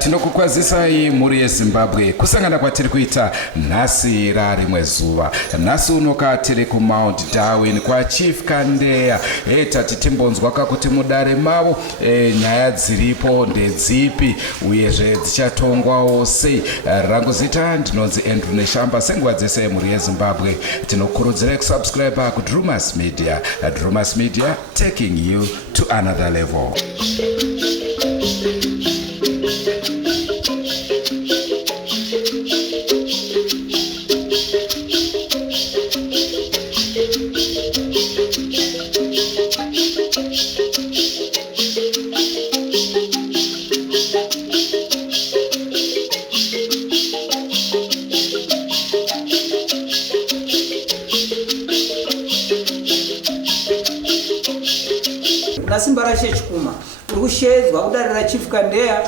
tinokukwazisai mhuri yeZimbabwe kusangana kwatiri kuita nhasi rarimwe zuva. Nhasi unoka tiri kuMount Darwin kwaChief Kandeya. Tati timbonzwa kuti mudare mavo nyaya dziripo ndedzipi uyezve dzichatongwawo sei. Rangu zita ndinonzi Andrew Neshamba. Senguva dzese mhuri yeZimbabwe tinokurudzirai kusubscribe kuDrumas Media. Drumas Media, taking you to another level. Nasimbarashe Chikuma urikushedzwa kudarira Chief Kandeya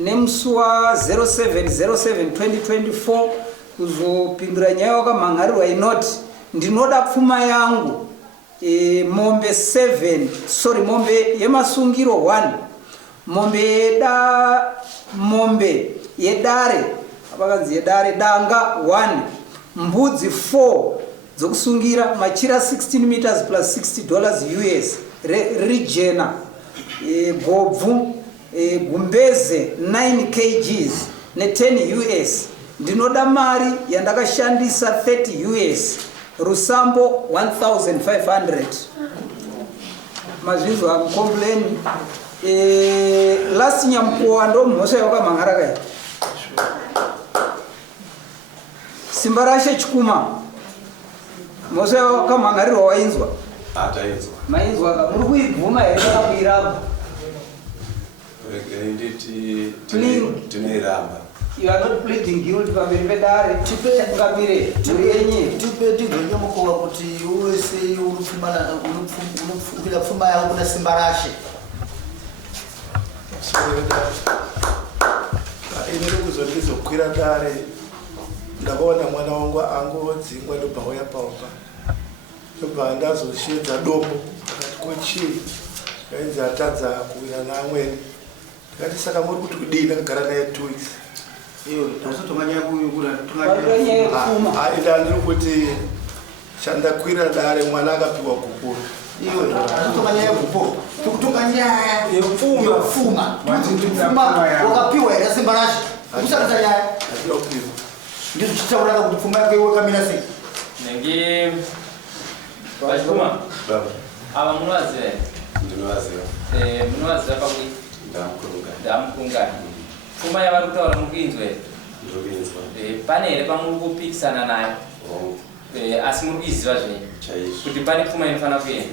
nemusi wa 07/07/2024 kuzopindura nyaya wakamhangarirwa inoti ndinoda pfuma yangu mombe yemasungiro 1, mombe yedare apakanzi yedare danga 1, mbudzi 4 dzokusungira, machira 16 meters plus $60 US, rijena, gobvu, gumbeze 9 kgs ne10 US. Ndinoda mari yandakashandisa 30 US, rusambo 1500. Mazvinzwa complain last nyamkuwa ndo mhosva yakamhangara kai. Simbarashe Chikuma mhosva yakamhangarirwa wainzwa? Atainzwa. Mainzwa muri kuibvuma here kwakabwiramo? Nditi tineramba. You are not pleading guilty pamberi pedare chakungamire muri yenye tipe tigonyomukova kuti uwese unopfumbira pfuma yako kuna Simbarashe. Inere kuzondizokwira dare ndakaona mwana wangu angodzingwa ndobva uya paupa ndobva ndazoshedza dombo akati kochii ainzi atadza kuwira neamweni ndikati saka muri kuti kudii ndakagara naye 2 weeks ndandiri kuti chandakwira dare mwana akapiwa gukuru wakapiwa here Simbarashe kusakata nyaya ndizvo chitauraka kuti pfuma yako iwakamira sei nengi Bachikuma ava munovaziva here? Ndinovaziva. Munovaziva pamwe? Ndamukurungani. Pfuma yavari kutaura muri kuinzwa here? Ndinokuinzwa. Pane here pamuri kupikisana nayo? Asi muri kuiziva zvenyu kuti pane pfuma inofanira kuenda?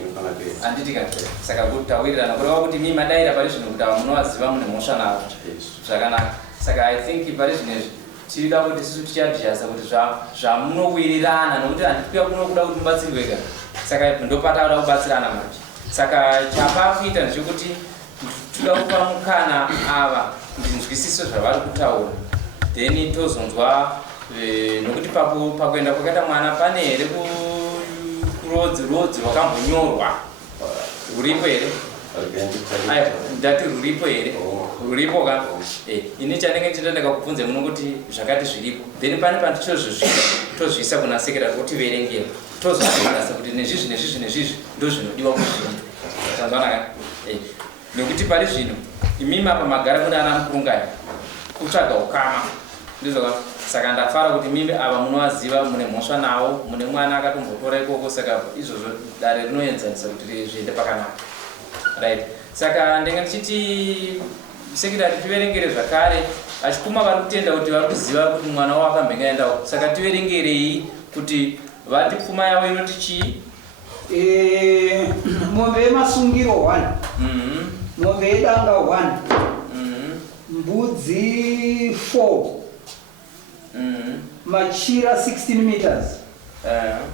Handiti kana saka kutawirirana kureva kuti mimi madaira pari zvino kuti ava munovaziva mune mhosva navo zvakanaka. Saka I think pari zvinezvi tirida kuti sisu tichadhijasa kuti zvamunowirirana nokuti handikuya kuno kuda kuti mubatsirweka. Saka ndopataura kubatsirana manje. Saka chapakuita ndechekuti toda kupa mukana ava ndinzwisiso zvavari kutaura then tozonzwa nokuti pakuenda kwakaita mwana pane here kurodzi rwakambonyorwa ruripo here? Ndati ruripo here? Ruripo ka? Ini chanenge chitandaka kubvunze muno kuti zvakati zviripo then pane tozvisa kuna sekera kuti verengera tozvisa kuti nezvizvi ndo zvinodiwa kuzviita. Tanzvanaka? Nokuti pari zvino imimi apa magara kuna ana mukurungani kutsvaga ukama ndizvo. Saka ndafara kuti mimi ava munovaziva mune mhosva nawo mune mwana akatombotora ikoko saka izvozvo dare rinoenzanisa kuti zviende pakanaka right. Saka ndenge ndichiti sekretari tiverengere zvakare Achikuma vari kutenda kuti vari kuziva kuti mwana wavo akambengaendawo saka tiverengerei kuti vati pfuma yavo inoti chii? Mombe yemasungiro 1, mombe yedanga 1, mbudzi 4, machira 16 meters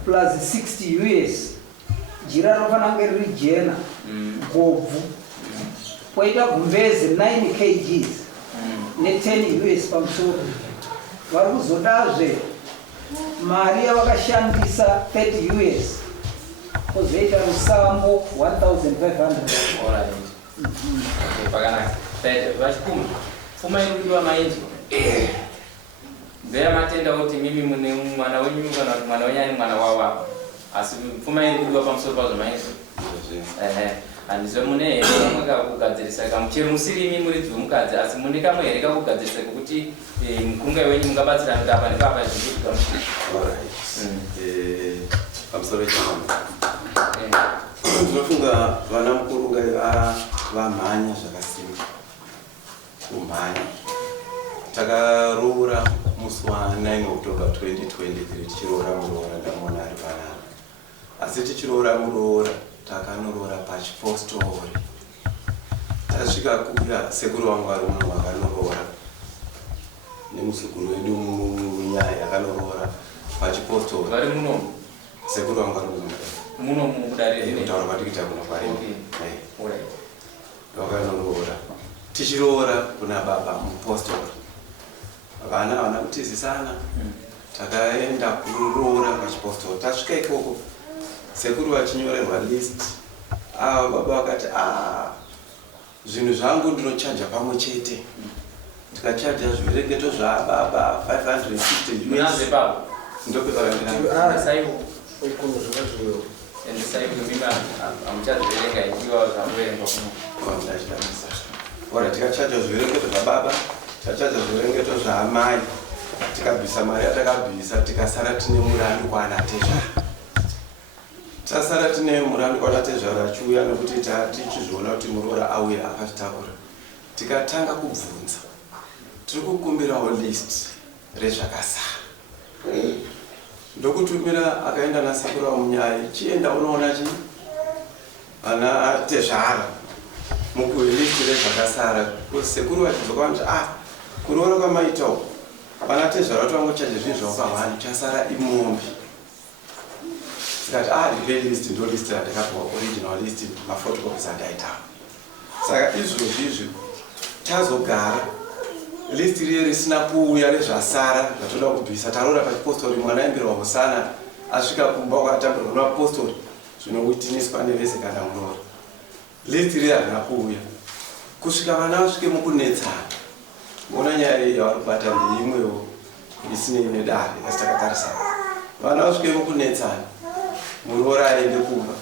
plus 60 US, jira rinofana kunge riri jena, gobvu, poita gumbeze 9 kgs ne10 US pamusoro. Vari kuzodazve mari yavakashandisa 30 US kozoita rusambo 1500. Pakanaka. Vachikuma pfuma inokudiwa maenzi ndeya matenda kuti mimi mune mwana wenyu kana kuti mwana wenyu ani mwana wawa asi pfuma inokudiwa pamusoro pazvo maenzi handizo mune here mwakakugadzirisa kamuchero musiri imi muridzi womukadzi asi mune kamwe here kakugadzirisa kokuti mukunga wenyu mungabatsirana kuti apa nepapa pamusoro chama ndinofunga vana mukuru vamhanya zvakasimba kumhanya takaroora musi wa9 October 2023 tichiroora muroora ndamona ari panapa asi tichiroora muroora takanorora pachipostori tasvika kuya sekuru vangu vari muno vakanorora nemuzukuru wedu munyaya yakanorora pachipostori vari muno sekuru vangu vari muno mutaura kwatikita kuno kwarimi vakanorora tichiroora kuna baba mupostori vana havana kutizisana takaenda kuroora pachipostori tasvika ikoko sekuru vachinyorerwa list baba vakati zvinhu zvangu ndinochaja pamwe chete ndikachaja zviverengeto zvababa 560 US ndopepakandiranga tikachaja zviverengeto zvababa tachaja zviverengeto zvaamai tikabvisa mari yatakabvisa tikasara tine murandu kwana tezvara tasara tine murandu kwana tezvara achiuya nekuti tichizviona kuti muroora auya akatitakura tikatanga kubvunza tiri kukumbirawo list rezvakasara ndokutumira akaenda nasekuru wamunyaya chienda unoona chi vana tezvara mukulist rezvakasara sekuru vachidzoka vanoti kuroora kwamaitawo vana tezvara tovangochaje zvinhu zvawakahwani chasara imombe tikati repair list ndo list randakapiwa original list mafotocopies andaitawo saka izvozvizvi tazogara list riye risina kuuya rezvasara zvatoda kubvisa taroora pachipostori mwana aimbirwa musana asvika kumba kwakatambirwa nemapostori zvinowitiniswa nevese kana muroora list riye harina kuuya kusvika vana vasvike mukunetsana ona nyaya yavari kubata ndeimwewo isinei nedare yasitakatarisana vana vasvike mukunetsana muroora aende kumba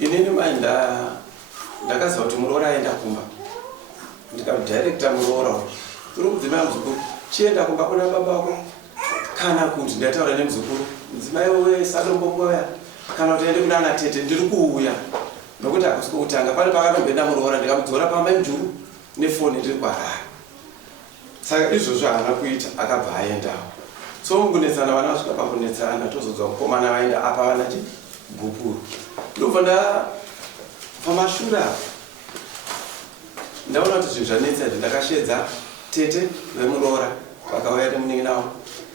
inini mai ndakaziva kuti muroora aenda kumba ndikamudirecta muroora tiri kudzimai muzukuru chienda kumba kuna baba vako kana kuti ndataura nemuzukuru mudzimai wewe sadombokoya kana kuti aende kunana tete ndiri kuuya nokuti hakusi kutanga pane pakanomboenda muroora ndikamudzora pamba mujuru nefoni ndiri kwarara saka izvozvo haana kuita akabva aendawo so mukunetsana vana vasvika pakunetsana tozodzwa mukomana vaenda apa vana chigupuru ndobva pamashure apo ndaona kuti zvinhu zvanetsa izvi ndakashedza tete vemuroora vakauya nemunini navo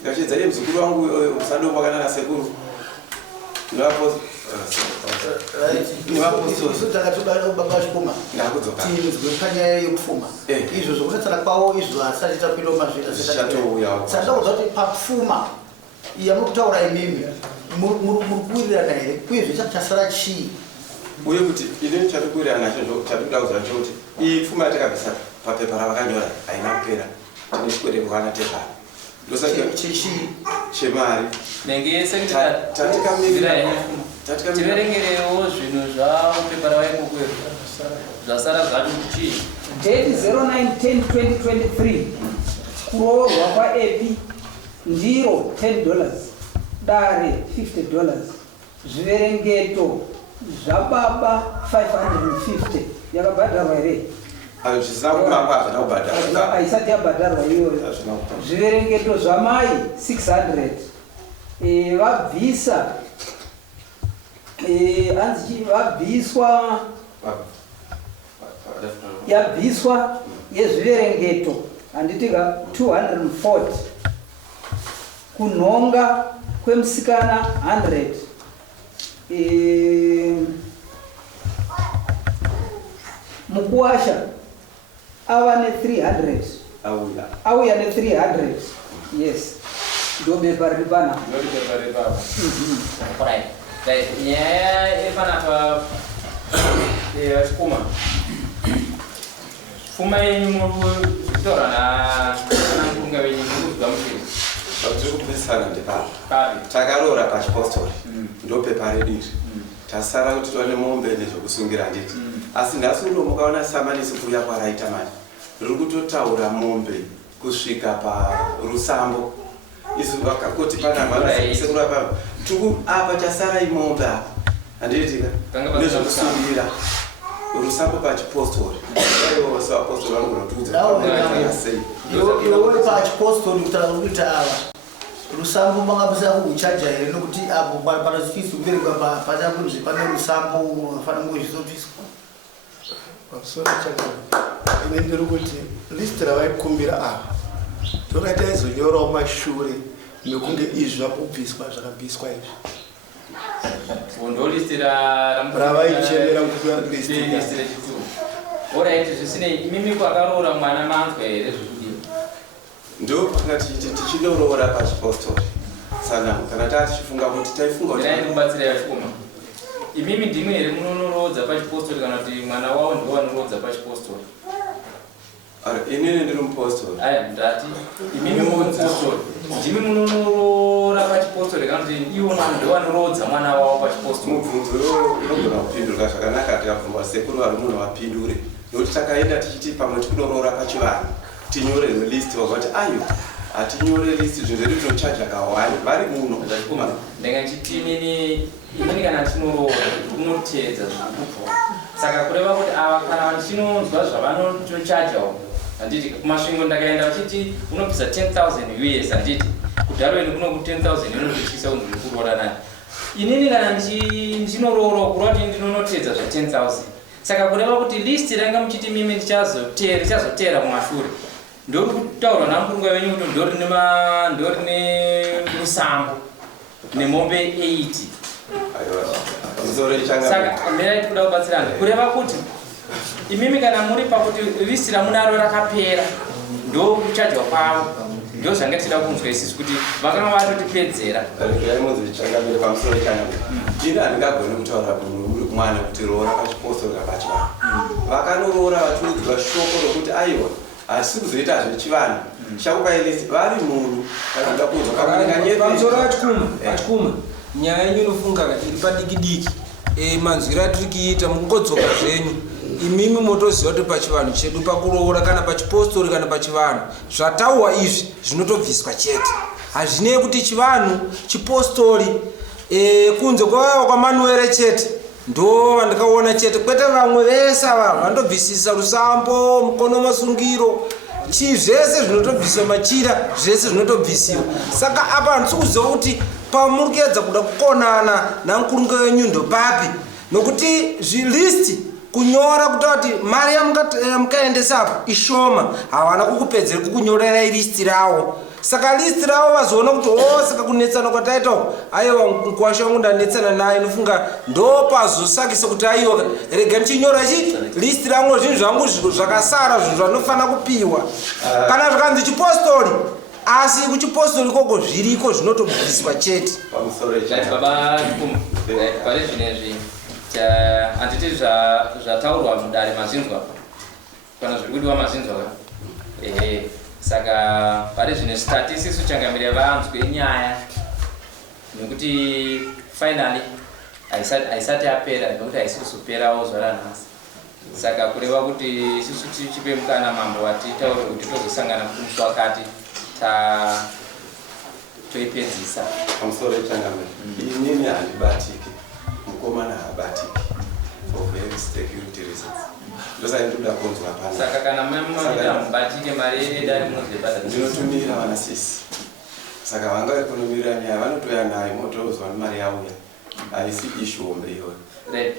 ndikashedza iye muzukuru wangu usadombo kana nasekuru ndakadzokapanyaya yekupfuma izvo zvokunetsana kwavo izvo hasati tapindomasandakudza kuti papfuma yamuri kutaura imimi muri kuwirirana here uyezve chasara chii uye kuti inini chatikuwirirana nacho chatikuda kuziva chokuti iyi pfuma yatakabvisa papepa ravakanyora haina kupera tine chikwereko kana tezvara chemari tiverengerewo zvinhu zvapepa ravaikokwero zvasara zvacho kuchii date 09/10/2023 kuroorwa kwaepi ndiro $10 dare $50 zviverengeto zvababa 550 yakabhadharwa here haisati yabhadharwa iyoyo zviverengeto zvamai 600 vabvisa vabviswa yabviswa yezviverengeto handitika 240 kunhonga kwemusikana 100 mukuwasha ava ne300 auya ne300 yes ndobepa riri pana nyaya yepanapa vachipfuma pfuma yenyu kutora na mpunga wenye kuzwa mkiri. Tiri kupesana ndepapa takaroora pachipostori ndopepa rediri tasara kuti tone mombe nezvokusungira nditi asi nhasi uno mukaona samanisi kuuya kwaraita manje riri kutotaura mombe kusvika parusambo isu vakakoti panamasekura pamba tuku apa chasara imombe apa handiitika nezvokusungira rusambo pachipostori aiwose vapostori vanogonatudzasei iwe pachipostori kutaura kuita ava rusambo mangapisa kuchaja here nokuti apo panazvifisi kuverekwa pachakunzi pane rusambo unofana ngozvizobviswa pamusoro chaka ine ndiri kuti listi ravaikumbira ava toda taizonyorawo mashure mekunge izvi zvakubviswa zvakabviswa izvi ravaichemera kupiwa listi oraiti zvisinei imimi kwakaroora mwana manzwa here zvekudiwa ndo pakati tichinorora pachipostori sanamo kana taa tichifunga kuti taifungakubatsira yachikoma imimi ndimwe here munonoroodza pachipostori kana kuti mwana wavo ndiwo vanoroodza pachipostori inini ndiri mupostori aya ndati imimi mupostori ndimi munonoroora pachipostori kana kuti iwo ndiwo vanoroodza mwana wavo pachipostori mubvunzo unogona kupindurwa zvakanaka tikabvumba sekuru vari munhu vapindure nokuti takaenda tichiti pamwe tikunoroora pachivanhu tinyore list vakati ayo hatinyore list zvinhu zvedu tinochaja kawani vari muno ndingachiti inini kana tinorora unoteedza zvikupa saka kureva kuti ava kana vachinonzwa zvavanochajawo handiti kumasvingo ndakaenda vachiti unobvisa 10,000 US handiti kudharoeni kunoku 10,000 inotochisa unhu zvekurora naye inini kana ndinoroora kurova kuti ndinonoteedza zva10,000 saka kureva kuti list ranga muchiti mimi richazotera kumashure ndori kutaura namurunga wenyu kuti ndori nerusambo nemombe 80 saka ndiraiti kuda kubatsirana kureva kuti imimi kana muri pakuti list ramunaro rakapera ndo kuchajwa kwavo ndo zvanga tida kunzwa isisi kuti vakanga vatotipedzera aimunzichangamire pamusoro changamire ini handingagoni kutaura mwana kuti roora pachipostori kapachivanhu vakanorora vachiudzwa shoko rokuti aiwa hatisi kuzoita zvechivanhu chakupailisi vari munhu kanoda kupamusoro achikuma nyaya yenyu inofunga iri padiki-diki manzwiro atiri kuita mukungodzoka zvenyu imimi motoziva kuti pachivanhu chedu pakuroora kana pachipostori kana pachivanhu zvataurwa izvi zvinotobviswa chete hazvinei kuti chivanhu chipostori kunze kwavaiwa kwamanuere chete ndo vandikaona chete kwete vamwe vese ava vandobvisisa rusambo mukono masungiro chii zvese zvinotobviswa machira zvese zvinotobvisiwa saka apa handisi kuziva kuti pamuri kuedza kuda kukonana namkurungu wenyu ndopapi nokuti zvilisti kunyora kutaura kuti mari yamukaendesapo ishoma havana kukupedzera kukunyorera ilisti ravo saka listi ravo vazoona kuti saka kunetsana kwataitako aiwa nkwasha wangu ndanetsana naye inofunga ndopazosakisa kuti aiwa rega ndichinyora listi rangu zvinhu zvangu zvakasara zvinhu zvanofana kupiwa kana zvikanzi chipostori asi kuchipostori ikoko zviriko zvinotobviswa chete pari zvinezvi handiti zvataurwa mudare mazinzwa kana zviri kudiwa mazinzwa saka pari zvine stati isisu changamire vanzwe nyaya nekuti finally haisati yapera nekuti haisi kusoperawo zuva ranhasi saka kureva kuti isusu tichipe mukana mambo watitaure kuti tozosangana kumusi wakati toipedzisa pamusoro changamire inini handibatiki mukomana haabatiki for very security reasons ndosaindoda kunzwa pana saka kana mamamira mubatike mari edari munozebata ndinotumira vanasisi saka vanga ikonomirira nyaya vanotoya nayo motozwa mari yauya haisi ishombe iyoyo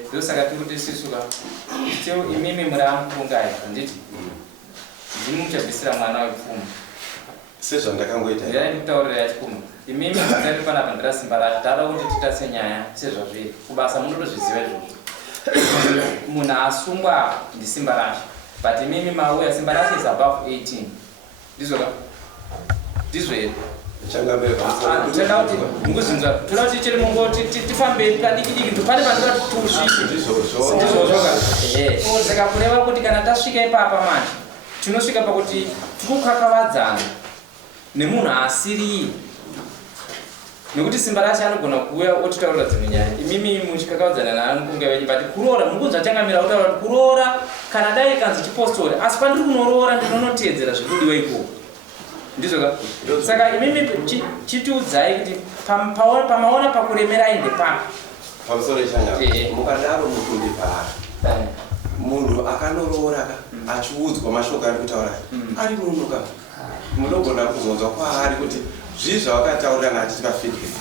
ndosaka tikuti sisuka still imimi muri amukungai handiti ndimi muchabvisira mwana wepfuma sezvandakangoita ndikutaurira yachikuma imimi mutari panapa ndira simba racho taada kuti titatse nyaya sezvazviri kubasa munotozviziva izvozvo munhu asungwa ndisimba racho but imimi mauya simba racho is above 18 ndizvoka ndizvo here toda kuti mukuzinzwa toda kuti chiri mungoti tifambe padiki-diki pane pandiva tiusvike ndizvozvoka saka kureva kuti kana tasvika ipapa manje tinosvika pakuti tikukakavadzana nemunhu asiri, nekuti simba racho anogona kuuya otitaurira dzimwe nyaya. Imimi muchikakavadzana naye mukunge vechibati kuroora, mukunzwa changamira kutaura kuti kuroora kana dai kanzi chipostori, asi pandiri kunoroora ndinonoteedzera zvekudiwa ikoko. Ndizvo saka imimi chitiudzai kuti pamaona pakuremerai ndepapi. Pamusoro chanya mukadaro mukundi paari munhu akanorora achiudzwa mashoko ari kutaura ari munhu ka munogona kuzonzwa kwaari kuti zvii zvawakataura nati pafeedback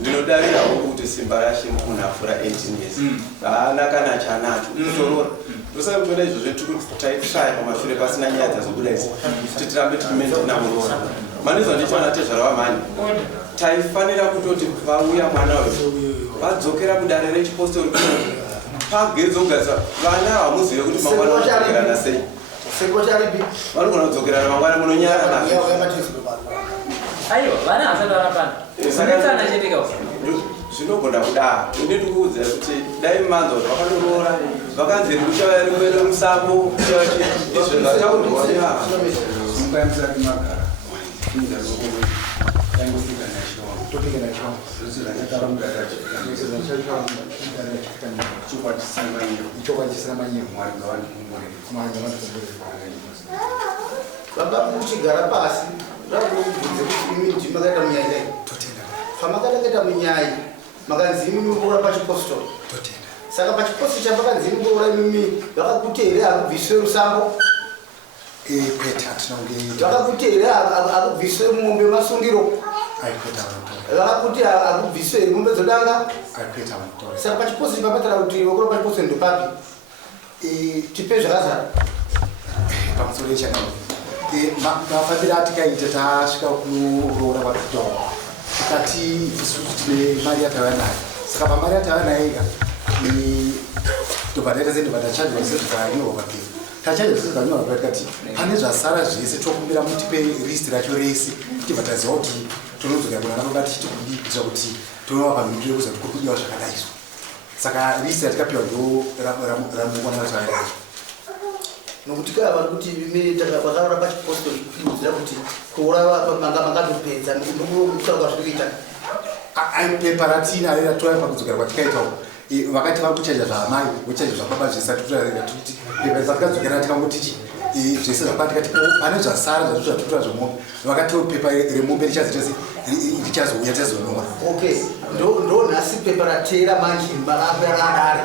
ndinodavirawo kuti simba rashe munhu apfuura 18 years haana kana chanacho kutorora ndosaka kutona izvozvo taitshaya pamashure pasina nyaya dzazobuda idzi kuti tirambe tikimentina murora manizwa ndichiwana tezvara wamhani taifanira kutoti vauya mwana wedu vadzokera kudare rechipostori pagedzogaza vana hamuzive kuti mangwana vanozokerana sei vanogona kudzokerana mangwana munonyara aiwa vana hasati vanapana sakana chetika zvinogona kudaro ndiri kuudzira kuti dai manzwa kuti vakandoroora vakanzi kuchava rimwe remusambo izvo zvataurwa baba muchigara pasi ndakubvunze kuti imi ndimi makaita munyaya idai pamakatakaita munyaya makanzi imi murora pachipostori saka pachipostori chamakanzi imi murora imimi vakakuti here akubviswe rusambo vakakuti here akubviswe mombe masundiro vakakuti akubviswe here mombe dzodanga saka pachipostori pamatara kuti wakura pachipostori ndopapi tipe zvakazara pamusoro echakao mafambiro atikaita tasvika kuroora kwatutaura tikati isusu tine mari yatava nayo saka pamari yatava nayo ika tobva taita sendobva tachajwa zvese zvakanyorwa paperi tachajwa zvese zvakanyorwa paperi tikati pane zvasara zvese tokumbira mutipe risti racho rese tibva taziva kuti tonodzokera kuna nababa tichiti kudii kuitira kuti tonova pamhinduro yekuziva kuti kuri kudiwa zvakadaizvo saka risti ratikapiwa ndo ramungwana ratava nayo nokuti kaya vari kuti vakaura pachipostori kuudzira kuti kuura mangatopedza ndokutaura zviri kuita pepa ratina ratora pakudzokera kwatikaitawo vakati vari kuchaja zvaamai vochaja zvababa zvese atitorarega tuti pepa patikadzokera tikangotichi zvese zvababa tikati pane zvasara zvatu zvatutora zvemombe vakatiwo pepa remombe richazouya tazonora okay ndo nhasi pepa rateera manje maradare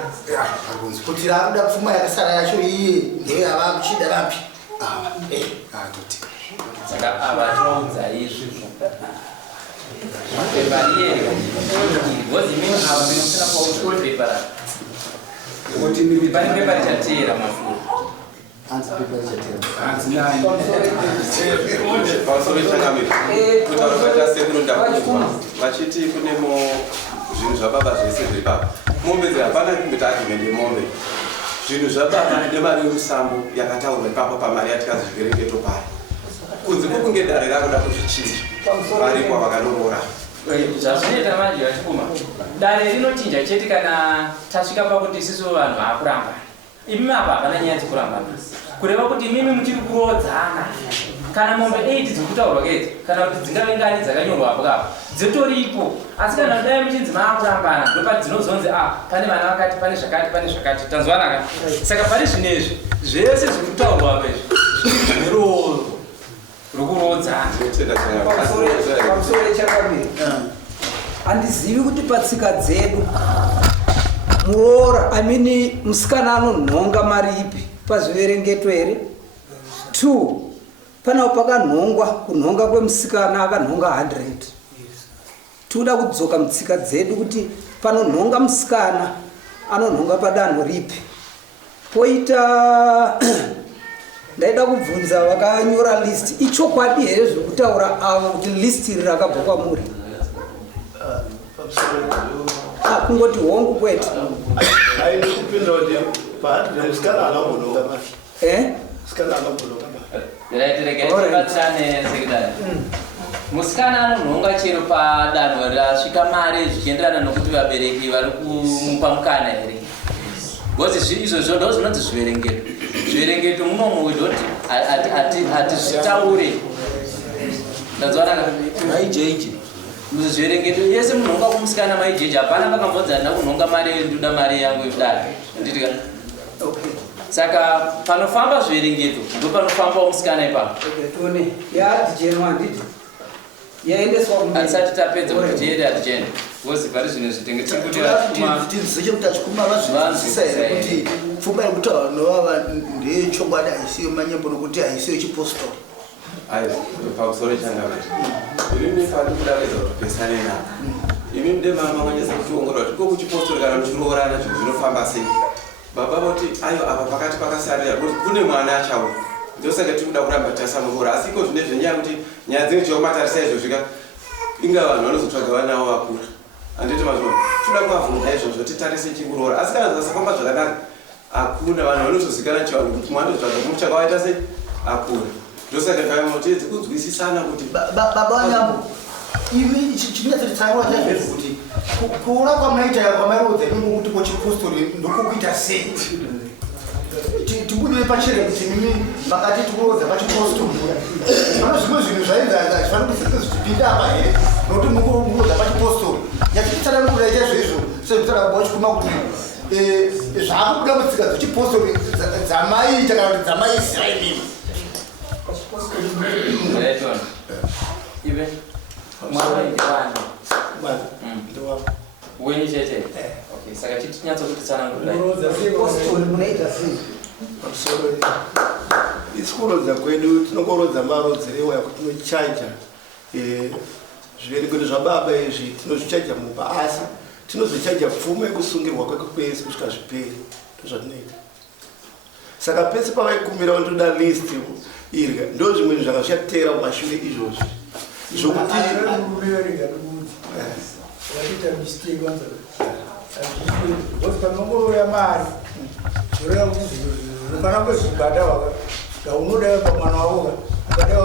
kuti rakuda pfuma yakasara yacho iye ndeyavakuchida vapi toti saka ava tinoudza izvi pepa riyeri because imini ava minosina paupepa pane pepa richateera mashure hanzi pepa richatera pamusoro changamira kutaura kwatasekuru ndakuzwa vachiti kunemo zvinhu zvababa zvese zviri papa mombe dzehapana kumbita argument mombe zvinhu zvababa nemari yemusambo yakataurwa ipapo pamari yatikazviverengeto pari kunze kwokunge dare rakuda kuzvichinja vari kwavakanorora zvazvinoita manje vachikuma dare rinochinja chete kana tasvika pakuti isusu vanhu haakurambana imimi apa hapana nyaya dzekurambana kureva kuti imimi muchiri kurodzana kana mombe 8 dzokutaurwa kedzi kana kuti dzingave ngani dzakanyorwa apo kapo dzitoripo asi kana dai muchinzi maakurambana ndopa dzinozonzi pane vana vakati pane zvakati tanzwanaka saka pari zvinezvi zvese zvekutaurwa apa izvi zvineroro rokurodzana pamusoro echakamiri handizivi kuti patsika dzedu muroora amini musikana anonhonga mari ipi pazviverengeto here 2 panawo pakanhongwa kunhonga kwemusikana akanhonga 100 toda kudzoka mutsika dzedu kuti panonhonga musikana anonhonga padanho ripi poita ndaida kubvunza vakanyora list ichokwadi here zvekutaura avo kuti list iri rakabva kwamuri kungoti hongu kwete musikana anonhonga chero padanho rasvika mari zvichienderana nokuti vabereki vari kumupa mukana here because izvozvo ndo zvinonzi zviverengeto muzviverengeto munomu wedoti hatizvitaure ndadzwana maijeje muzviverengeto yese munhonga kumusikana maijeje hapana pakambonzana kunhonga mari ndoda mari yangu yekudaro nditika saka panofamba zviverengeto ndo panofamba musikana ipapo tone yadhijenwa handiti yaendeswa atisati tapedza kuti tiende hatichende kozi pari zvino zvitenge tiri kuti tiziche kuti achikuma vazvinzwisisa here kuti pfuma yekuti vanovava ndeyechokwadi haisiyo manyembo nokuti haisiyo chipostori pamusoro changavari imi mifani kudaredza kuti pesane navo imi mude mama manyasa kutiongorwa kuti kokuchipostori kana muchiroorana zvinhu zvinofamba sei baba voti ayo apa pakati pakasarira kune mwana achauya ndosaka tikuda kuramba tasamukura asi iko zvine zvenyaya kuti nyaya dzinge chiomatarisa izvozvika inga vanhu vanozotsvaga vanavo vakura handiti mazvino toda kuvavhunda izvozvo titarise chikuroora asi kana zvasafamba zvakanaka hakuna vanhu vanozozikana chivanhu kuti mwandotsvaga muchaka waita sei akura ndosaka taimotedzi kunzwisisana kuti baba vanyambo imi chinyatsotitsaura chazvezvo kuti kuona kwamaita kwamarodza inongo kuti kochipostori ndokokuita sei tikudire pachere kuti mimi makati tikurodza pachipostori pane zvimwe zvinhu zvaizazvifana kuti zvichipinda apa here nokuti mukurodza pachipostori nyatititsana nokuda chaizvoizvo sezvitarakuba chikuma kuti zvaakubuda kutsika dzechipostori dzamaita kana kuti dzamaisraimimi ive wenyu chete okay saka chitinyatsokuti pamusoro isikurodza kwedu tinokorodza marodzereo yakuti tinochaja zviverengero zvababa izvi tinozvichaja mumba asi tinozochaja pfuma yekusungirwa kweke kwese kusvika zviperi ndozvatinoita saka pese pavaikumira vandoda list irya ndo zvimwe zvanga zvichatera mumashure izvozvi zvokuti waita mistake kwanza panongoroya mari zvoreva kuti zvinofana kwezvibhadha zvaunoda pamwana wako akada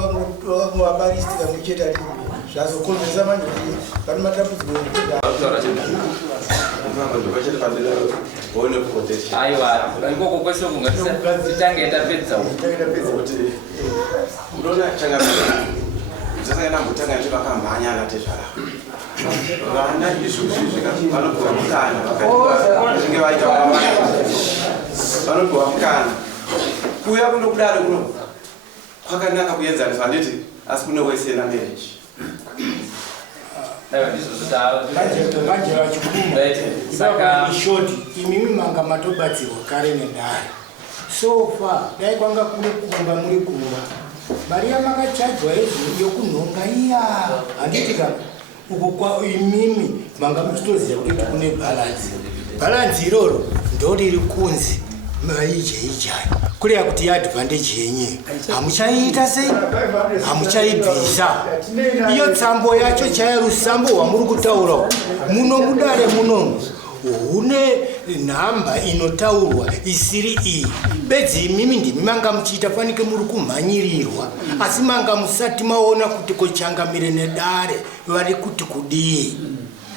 wabaristika mucheta zvazokonzesa manjii pane matambudziko aiwa ikoko kwese kunga titange tapedza unoona dzasakaenda mutanga ndivakamhanya natezvara vana izvozvi vanopiwa mukana vazinge vaita vanopiwa mukana kuuya kunokudaro kuno kwakanaka kuenzanisa handiti asi kuno wese namarriage manje vachikuma ishoti imimi manga matobatsirwa kare nedare so far dai kwanga kune kumba muri kumba mari yamakachajwa yokunhonga iya handiti kana uko kwa imimi manga muchitoziva kuti kune bhalansi iroro ndoriri kunzi maijeijayo kureva kuti advantage yenyika hamuchaiita sei hamuchaibvisa iyo tsambo yacho chaya rusambo rwamuri kutaura muno mudare munomu hune nhamba inotaurwa isiri iyi bedzi imimi ndimi manga muchiita fanike muri kumhanyirirwa asi manga musati maona kuti kochangamire nedare vari kuti kudii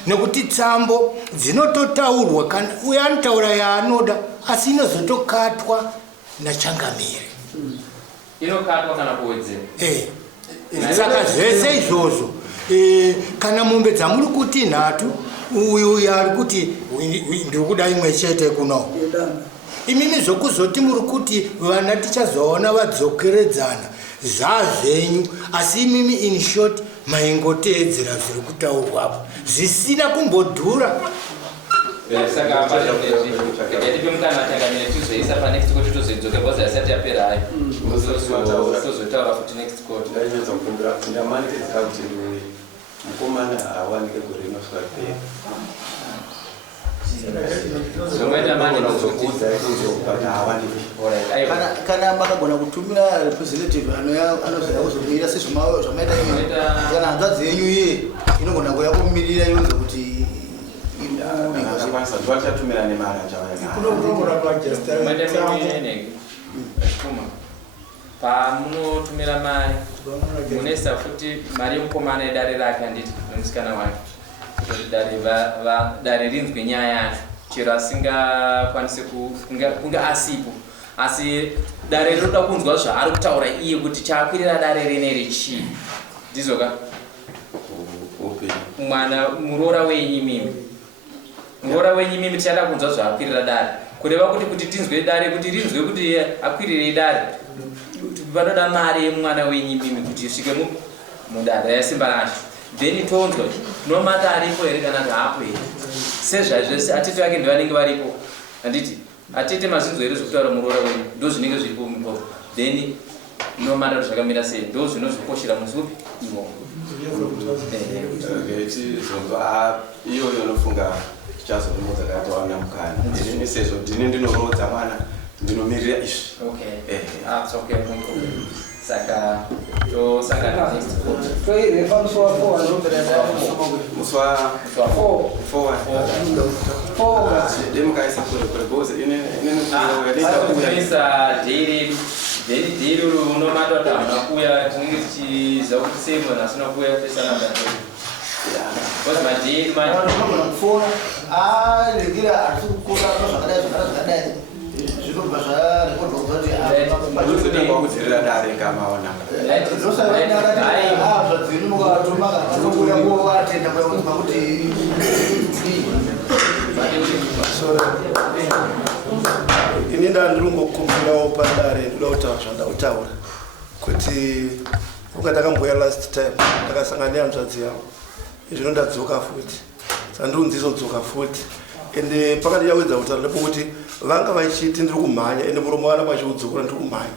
nekuti tsambo dzinototaurwa kana uyo anotaura yaanoda asi inozotokatwa nachangamire inokatwa kana kuwedzera saka zvese izvozvo kana mombe dzamuri kuti nhatu uyu ari kuti ndiri kuda imwe chete kuno imimi zvokuzoti muri kuti vana tichazoona vadzokeredzana zvazvenyu asi imimi in short maingoteedzera zviri kutaurwapo zvisina kumbodhura saka yatipe mukana atangamire tizoisa panext court tozoidzoka bhozi asati yapera hayo tozotaura kuti next court ndainyadza kukumbira ndamanikedziva kuti mukomana awanike kurinoswa pera kana makagona kutumira representative anozoya kuzomira sezvamaita kana hanzvadzi yenyu iye inogona kuya kumirira yonza kuti vachatumira nemari pamunotumira mari munesa futi mari yemukomana yedare rake handiti nomusikana wake kuti dare rinzwe nyaya yacho chero asingakwanise kunge asipo asi dare rinoda kunzwa zvaari kutaura iye kuti chaakwirira dare rineri chii ndizoka mwana muroora wenyu mimi muroora wenyu mimi tichada kunzwa zvaakwirira dare kureva kuti tinzwe dare kuti rinzwe kuti akwirirei dare vanoda mari yemwana wenyu mimi kuti isvike mudare yasimba racho then tonzwa nomata aripo here kana kuti haapo here sezvazvese atete vake ndivanenge varipo handiti atete mazinzo here zvokutaura muroora wenyu ndo zvinenge zviripo mupo then nomata kuti zvakamira sei ndo zvinozokoshera muzupi imomo tizonzwa iyoyo nofunga tichazonimodza katawana mukana ini sezvo ndini ndinorodza mwana ndinomirira izvi saka tosangana next toirefa musi wa 4 musi wa 4 demukaisa kure boze inesa daily unomata kuti hamuna kuya tinenge tichiziva kuti semon asina kuya pesanamba because madeli kufona regira ari kukura zvakadai zvinobva zvarekodwa kuti kudzirira dare kamaona zvadzinomukatomakaatokuyakuatenda kwaonzwa kuti ini ndandiringokumbirawo padare ndoda kutaura zvandautaura kuti unga ndakamboya last time ndakasangana nehanzvadzi yavo zvino ndadzoka futi sandunzizodzoka futi ende pakati yawedza kutaura ndepokuti vanga vachiti ndiri kumhanya ende muromo vana vachiudzokura ndiri kumhanya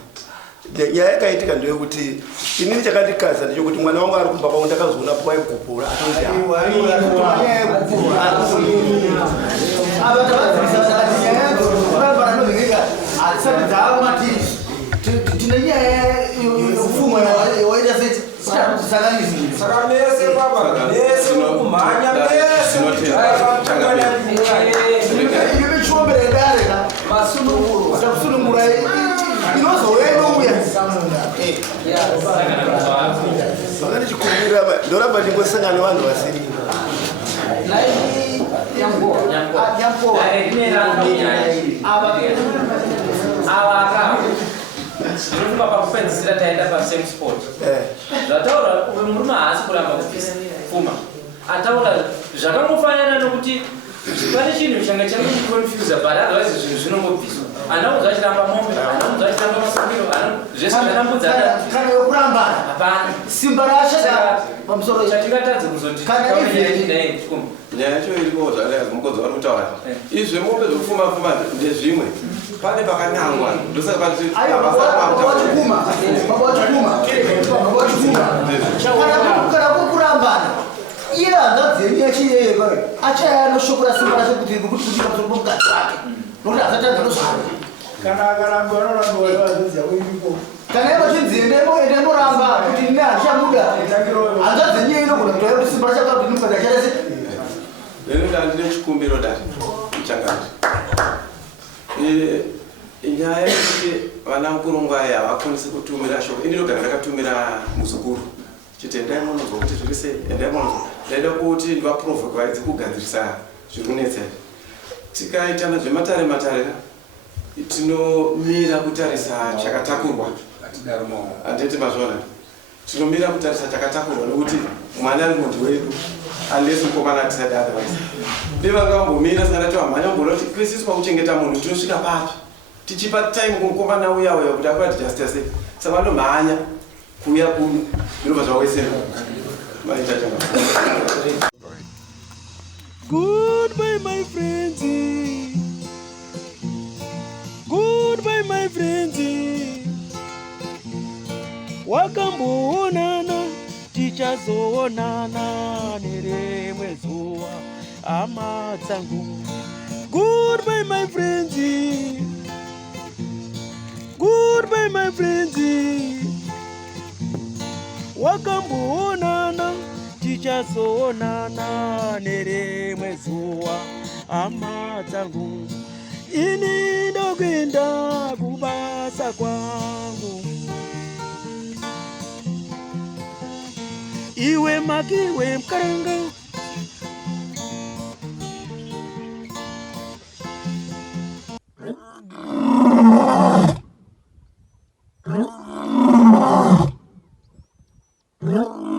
nyaya yakaitika ndeyekuti inini chakandikaza ndechekuti mwana wangu ari kumba kwavo ndakazoona pawaigopora tine nyaya yofumwa waita seti saka mese baba mese kumhanya ivechiwombere dareka takusunungura inozouya vakandikumbira ndoramba ndingosangana nevanhu vasiri zvinofumba pakupedzisira taenda pasame sport zvataura uve murume haasi kuramba kupisa pfuma ataura zvakangofanana nokuti pane chinhu changa changochiconfusa but otherwise zvinhu zvinongobviswa anaudza achiramba mombe anaudza achiramba masungiro zvese zvanambudzaana yokurambana hapana simba rashada pamusoro chatingatadze kuzoti nyaya yacho iripo zvamukodzi vari kutaura izvi zvemombe zvokufumba-fumba ndezvimwe pane pakanangwa ndosakapachikuma kurambana iye hanzadzenyu yachiyeyeka achayanoshokora simba racho kuti kuti pamusoro pomukadzi wake nokuti hazatadza nozvaro kana ivachinziendemoramba kuti ine hachamuda hanzadzenyu inogona kutaya kuti simba racho kuti mukadzi acharese ndine chikumbiro dati changati nyaya yekuti vana mukuru aya havakwanisi kutumira shoko indinogara ndakatumira muzukuru chiti endai munozwa kuti zviri sei endai munozwa ndaida kuti ndivaprovhe vaidzi kugadzirisa zviri kunetsera tikaitana zvematare matare tinomira kutarisa chakatakurwa handiti mazvona tinomira kutarisa chakatakurwa nokuti mwana ari mundi wedu unless mukomana tisati otherwise ndevangambomira saka tiwamhanya mbona kuti kwesisi pakuchengeta munhu tinosvika papi tichipa time kumukomana uya kuti akuati justice saka vanomhanya kuuya kuno zvinobva zvawesera maita changa. Goodbye my friends, goodbye my friends, wakamboonana tichazoonana nerimwe zuva hama dzangu. Goodbye my friends, goodbye my friends, wakamboonana tichazoonana nerimwe zuva hama dzangu. Ini ndokwenda kubasa kwangu, iwe makiwe mkaranga. Oh,